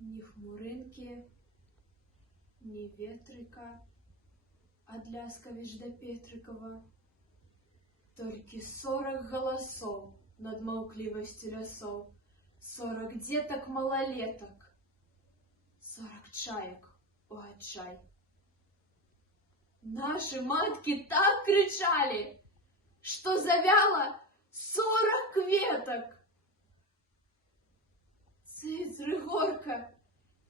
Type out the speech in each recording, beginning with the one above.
Ні хмуринки, ні ветрика, ад Ляскович до Петрикова. Только 40 голосов над молкливостью лесов, 40 деток-малолеток, 40 чаек у отчай. Наши матки так кричали, что завяло 40 веток. Цыц, Рыгорка,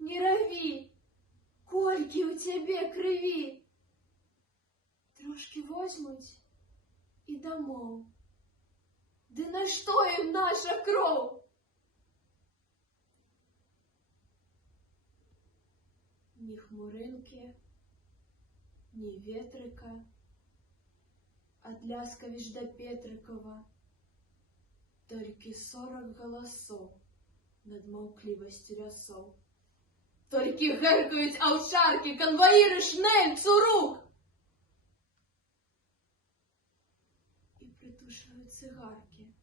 не рови, кольки у тебе крови. Трошки возьмуть и домов. Да на что им наша кров? Ни хмуринки, ни ветрика, от Ляскович до Петрикова, только 40 голосов над молкливостью лесов. Только геркают овчарки, конвоиры шнель, цурук! И притушивают цигарки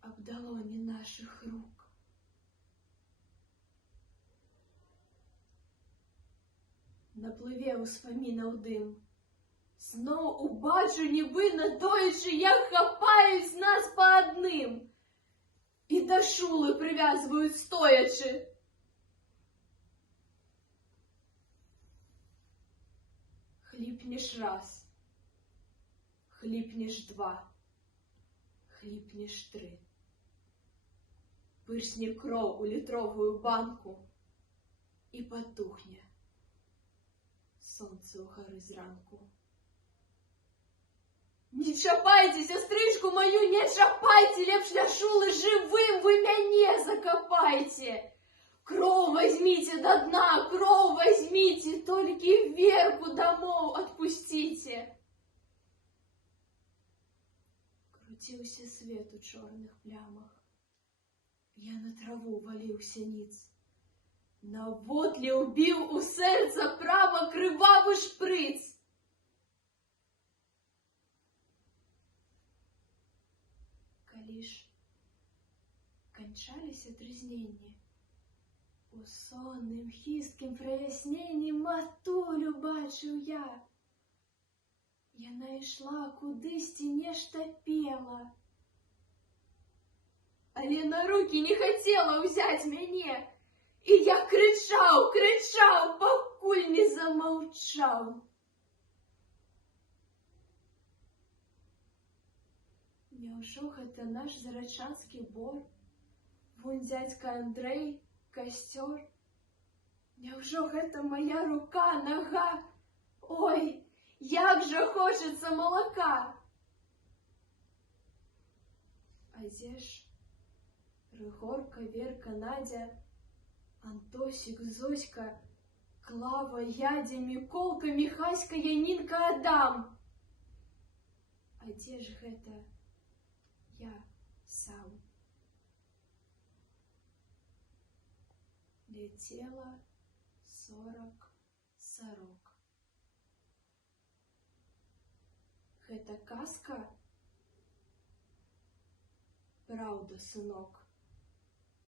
об долони наших рук. Напливе успомінав дим. Знов убачу, ніби надоючи, як хапають нас по одним. І до шули прив'язують стоячи. Хліпнеш раз, хліпнеш два, хліпнеш три. Пирсне кров у літровую банку і потухне сонце у гори зранку. Не чапайте, сестричку мою, не чапайте, лепш для шулы живым вы мяне закопайте. Кров возьмите до дна, кров возьмите, только Верку домов отпустите. Крутился свет у черных плямах. Я на траву валился ниц. На вотле убил у сердца право кривавый шприц. Коли ж кончались отрізнення, у сонним хистким проясненні матулю бачив я. Яна ішла кудись і нешта пела. Але на руки не хотела взять мяне. І я кричав, кричав, пакуль не замовчав. Няўжо гэта наш зарачанскі бор? Вунь дзядзька Андрэй, касцёр. Няўжо гэта моя рука, нога? Ой, як жа хочется молока! А дзе ж Рыгорка, Верка, Надя, Антосик, Зоська, Клава, Ядя, Миколка, Михаська, Янинка, Адам? А дзе ж гэта я сам? Летела 40 сорок. Гэта казка? Правда, сынок.